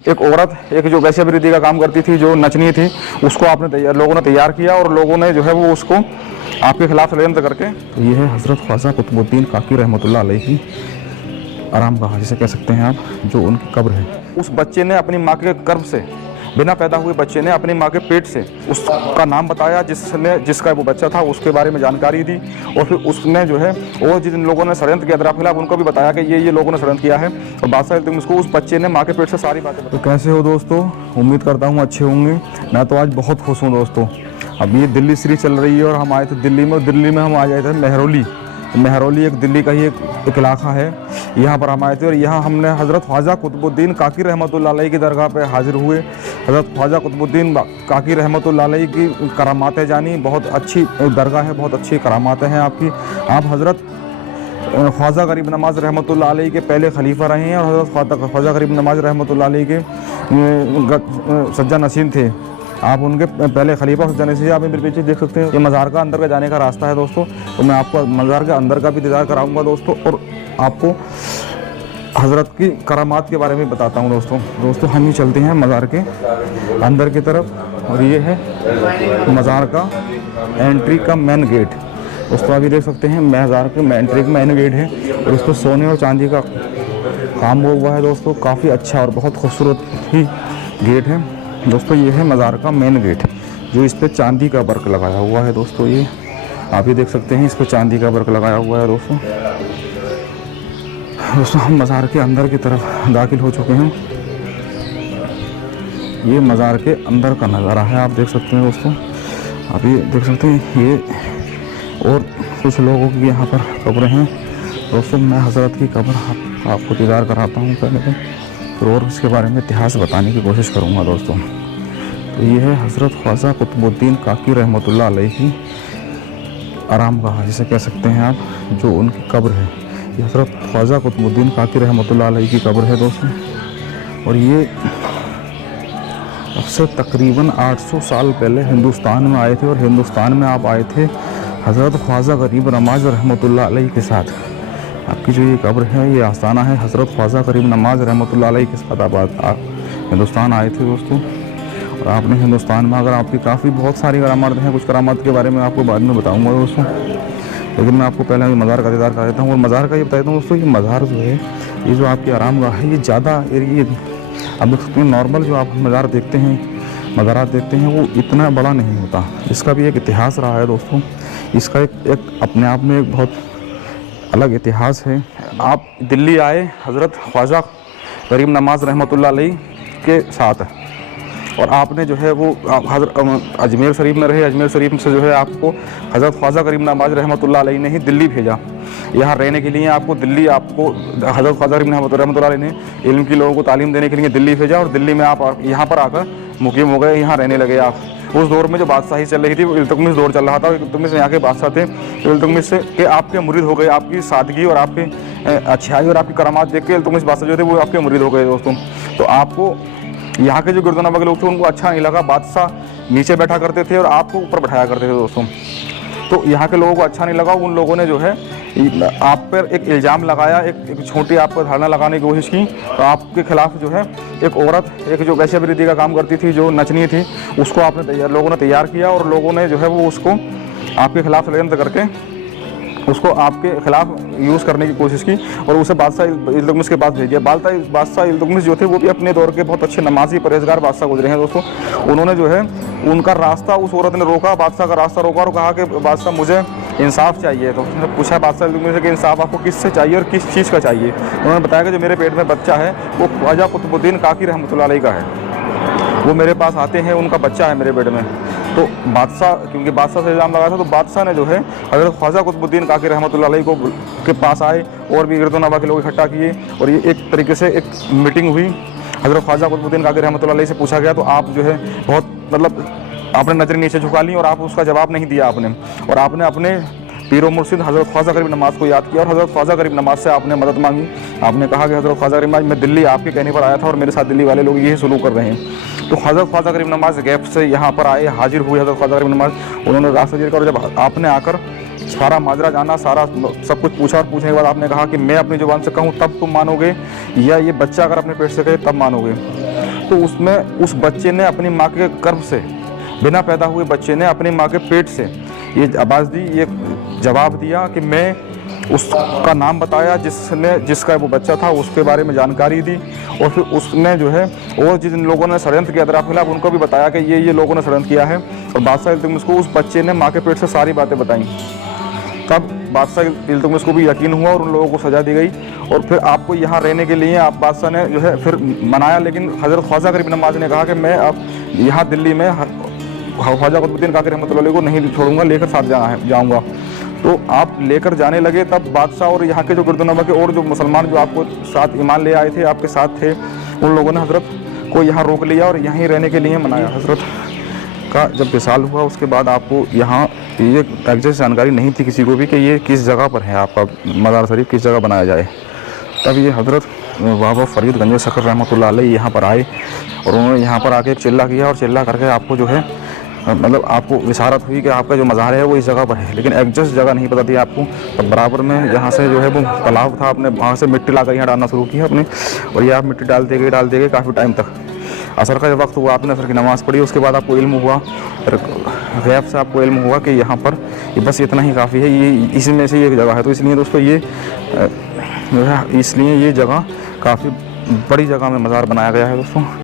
एक औरत, एक जो वैश्यवृत्ति का काम करती थी, जो नचनी थी, उसको आपने लोगों ने तैयार किया और लोगों ने जो है वो उसको आपके खिलाफ षड्यंत्र करके। तो ये है हज़रत ख्वाजा कुतुबुद्दीन काकी रहमतुल्लाह अलैह की आरामगाह, जिसे कह सकते हैं आप, जो उनकी कब्र है। उस बच्चे ने अपनी माँ के गर्भ से, बिना पैदा हुए बच्चे ने अपनी माँ के पेट से उसका नाम बताया, जिसका वो बच्चा था उसके बारे में जानकारी दी, और फिर उसने जो है वो जिन लोगों ने षड्यंत्र किया दरा खिलाफ, उनको भी बताया कि ये लोगों ने षड्यंत्र किया है। और बादशाह इल्तुतमिश को उस बच्चे ने माँ के पेट से सारी बातें। तो कैसे हो दोस्तों, उम्मीद करता हूँ अच्छे होंगे। मैं तो आज बहुत खुश हूँ दोस्तों। अब ये दिल्ली सीरीज चल रही है और हम आए थे दिल्ली में, और दिल्ली में हम आ जाए थे मेहरौली। मेहरौली एक दिल्ली का ही एक इलाका है, यहाँ पर हम आए थे और यहाँ हमने हज़रत ख्वाजा कुतुबुद्दीन काकी रहमतुल्लाह अलैह की दरगाह पे हाजिर हुए। हज़रत ख्वाजा कुतुबुद्दीन काकी रहमतुल्लाह अलैह की करामातें जानी। बहुत अच्छी दरगाह है, बहुत अच्छी करामातें हैं आपकी। आप हज़रत ख्वाजा गरीब नवाज रहमतुल्लाह अलैह के पहले खलीफा रहे हैं, और हज़रत ख्वाजा गरीब नवाज रहमतुल्लाह अलैह के सज्जा नशीन थे। आप उनके पहले खलीफा सज्जा नशीन। आप मेरे पीछे देख सकते हैं, ये मज़ार का अंदर का जाने का रास्ता है दोस्तों। तो मैं आपको मज़ार के अंदर का भी दीदार कराऊंगा दोस्तों, और आपको हज़रत की करामात के बारे में बताता हूँ दोस्तों। हम ही चलते हैं मज़ार के अंदर की तरफ, और ये है मज़ार का एंट्री का मेन गेट दोस्तों। अभी देख सकते हैं मज़ार के एंट्री का मेन गेट है, और उस पर सोने और चांदी का काम हुआ है दोस्तों। काफ़ी अच्छा और बहुत खूबसूरत ही गेट है दोस्तों। ये है मज़ार का मेन गेट, जो इस पर चांदी का वर्क लगाया हुआ है दोस्तों। ये आप ही देख सकते हैं, इस पर चांदी का वर्क लगाया हुआ है दोस्तों। हम मज़ार के अंदर की तरफ दाखिल हो चुके हैं। ये मज़ार के अंदर का नज़ारा है, आप देख सकते हैं दोस्तों। आप ये देख सकते हैं, ये और कुछ लोगों की यहाँ पर कब्रें हैं दोस्तों। मैं हज़रत की कब्र आपको दीदार कराता हूँ पहले तो, फिर और इसके बारे में इतिहास बताने की कोशिश करूँगा दोस्तों। तो ये है हज़रत ख्वाजा कुतुबुद्दीन काकी रहमतुल्लाह अलैह की आरामगाह, जिसे कह सकते हैं आप, जो उनकी कब्र है। ये हज़रत ख्वाजा कुतुबुद्दीन काकी रहमतुल्लाह अलैह की कब्र है दोस्तों। और ये अब से तकरीबन 800 साल पहले हिंदुस्तान में आए थे, और हिंदुस्तान में आप आए थे हज़रत ख्वाजा गरीब नवाज रहमतुल्लाह अलैह के साथ। आपकी जो ये कब्र है, ये आस्थाना है हज़रत ख्वाजा गरीब नवाज रहमतुल्लाह अलैह के साथ आप हिंदुस्तान आए थे दोस्तों। और आपने हिंदुस्तान में, अगर आपकी काफ़ी बहुत सारी करामात हैं, कुछ करामात के बारे में आपको बाद में बताऊँगा दोस्तों, लेकिन मैं आपको पहले मज़ार का दीदार करा देता हूँ। और मज़ार का ये बता देता हूँ दोस्तों, ये मज़ार जो है, ये जो आपकी आरामगाह है, ये ज़्यादा ये आप देख सकते हैं, नॉर्मल जो आप मज़ार देखते हैं, मज़ारात देखते हैं, वो इतना बड़ा नहीं होता। इसका भी एक इतिहास रहा है दोस्तों। इसका एक अपने आप में एक बहुत अलग इतिहास है। आप दिल्ली आए हज़रत ख्वाजा गरीब नवाज रहमतुल्लाह अलैह के साथ, और आपने जो है वो अजमेर शरीफ में रहे। अजमेर शरीफ से जो है आपको हज़रत ख्वाजा गरीब नवाज रहमतुल्लाह अलैह ने ही दिल्ली भेजा यहाँ रहने के लिए। आपको दिल्ली, आपको हज़रत ख्वाजा गरीब रहमतुल्लाह अलैह ने इल्म की लोगों को तालीम देने के लिए दिल्ली भेजा, और दिल्ली में आप यहाँ पर आकर मुकीम हो गए, यहाँ रहने लगे आप। उस दौर में जो बादशाही चल रही थी, वो इल्तुतमिश दौर चल रहा था। इल्तुतमिश यहाँ के बादशाह थे, तो इल्तुतमिश से के आपके मुरीद हो गए। आपकी सादगी और आपकी अच्छाई और आपकी करामात देख के इल्तुतमिश बादशाह जो थे वो आपके मुरीद हो गए दोस्तों। तो आपको यहाँ के जो गिरदनवा के लोग थे, उनको अच्छा नहीं लगा। बादशाह नीचे बैठा करते थे और आपको ऊपर बैठाया करते थे दोस्तों। तो यहाँ के लोगों को अच्छा नहीं लगा। उन लोगों ने जो है आप पर एक इल्ज़ाम लगाया, एक छोटी आप पर धारणा लगाने की कोशिश की। तो आपके खिलाफ जो है एक औरत, एक जो वैश्यवृत्ति का काम करती थी, जो नचनी थी, उसको लोगों ने तैयार किया, और लोगों ने जो है वो उसको आपके खिलाफ षड्यंत्र करके उसको आपके खिलाफ यूज़ करने की कोशिश की, और उसे बादशाह इल्तुतमिश के पास भेज दिया। बादशाह इल्तुतमिश जो थे, वो भी अपने दौर के बहुत अच्छे नमाजी परहेजगार बादशाह गुजरे हैं दोस्तों। उन्होंने जो है उनका रास्ता, उस औरत ने रोका, बादशाह का रास्ता रोका, और कहा कि बादशाह मुझे इंसाफ चाहिए। तो उसने पूछा बादशाह इल्तुतमिश से कि इंसाफ आपको किससे चाहिए और किस चीज़ का चाहिए। उन्होंने बताया कि जो मेरे पेट में बच्चा है, वो ख्वाजा कुतुबुद्दीन काकी रहमतुल्लाह अलैह का है, वो मेरे पास आते हैं, उनका बच्चा है मेरे पेट में। तो बादशाह, क्योंकि बादशाह से इल्ज़ाम लगाया था, तो बादशाह ने जो है हज़रत ख्वाजा कुतुबुद्दीन काकी रहमतुल्लाह अलैह के पास आए, और भी गिरदनवा के लोग इकट्ठा किए, और ये एक तरीके से एक मीटिंग हुई। हज़रत ख्वाजा कुतुबुद्दीन काकी रहमतुल्लाह अलैह से पूछा गया, तो आप जो है बहुत मतलब आपने नज़रें नीचे झुका ली, और आप उसका जवाब नहीं दिया आपने, और आपने अपने पीरो मुर्शिद हज़रत ख्वाजा गरीब नवाज को याद किया, और हज़रत ख्वाजा गरीब नवाज से आपने मदद मांगी। आपने कहा कि हज़रत ख्वाजा गरीब नवाज, मैं दिल्ली आपके कहने पर आया था, और मेरे साथ दिल्ली वाले लोग यही सलूक कर रहे हैं। तो हज़रत ख्वाजा गरीब नवाज गैप से यहाँ पर आए, हाजिर हुए हज़रत ख्वाजा गरीब नवाज। उन्होंने रास्ता दिया, और जब आपने आकर सारा माजरा जाना, सारा सब कुछ पूछा, और पूछने के बाद आपने कहा कि मैं अपनी ज़ुबान से कहूँ तब तुम मानोगे, या ये बच्चा अगर अपने पेट से कहे तब मानोगे। तो उसमें उस बच्चे ने अपनी माँ के गर्भ से, बिना पैदा हुए बच्चे ने अपनी माँ के पेट से ये आवाज़ दी, ये जवाब दिया कि मैं, उसका नाम बताया जिसका वो बच्चा था, उसके बारे में जानकारी दी। और फिर उसने जो है, और जिन लोगों ने षड्यंत्र किया दरार के खिलाफ, उनको भी बताया कि ये लोगों ने षड्यंत्र किया है। और बादशाह इल्तुतमिश को उस बच्चे ने माँ के पेट से सारी बातें बताई। तब बादशाह इल्तुतमिश को भी यकीन हुआ और उन लोगों को सज़ा दी गई। और फिर आपको यहाँ रहने के लिए आप बादशाह ने जो है फिर मनाया, लेकिन हज़रत ख्वाजा गरीब नवाज़ ने कहा कि मैं अब यहाँ दिल्ली में ख्वाजा कुतुबुद्दीन कादरी रहमतुल्लाह अलैह को नहीं छोड़ूंगा, लेकर साथ जाऊँगा। तो आप लेकर जाने लगे। तब बादशाह और यहाँ के जो गिरदुनवा के और जो मुसलमान जो आपको साथ ईमान ले आए थे, आपके साथ थे, उन लोगों ने हज़रत को यहाँ रोक लिया और यहीं रहने के लिए मनाया। हज़रत का जब विसाल हुआ उसके बाद आपको यहाँ ये एग्जैक्ट जानकारी नहीं थी किसी को भी कि ये किस जगह पर है, आपका मज़ार शरीफ किस जगह बनाया जाए। तब ये हज़रत बाबा फरीद गंज शकर रहमतुल्लाह अलैह यहाँ पर आए और उन्होंने यहाँ पर आके एक चिल्ला किया और चिल्ला करके आपको जो है, मतलब आपको इशारत हुई कि आपका जो मज़ार है वो इस जगह पर है, लेकिन एग्जैक्ट जगह नहीं पता थी आपको। तब बराबर में यहाँ से जो है वो तालाब था, आपने वहाँ से मिट्टी लाकर यहाँ डालना शुरू किया अपने, और ये आप मिट्टी डालते गए काफ़ी टाइम तक। असर का जब वक्त हुआ, आपने असर की नमाज़ पढ़ी, उसके बाद आपको इल्म हुआ, गैब से आपको इल्म हुआ कि यहाँ पर बस इतना ही काफ़ी है, ये इसी में से एक जगह है। तो इसलिए दोस्तों ये जो है, इसलिए ये जगह काफ़ी बड़ी जगह में मज़ार बनाया गया है दोस्तों।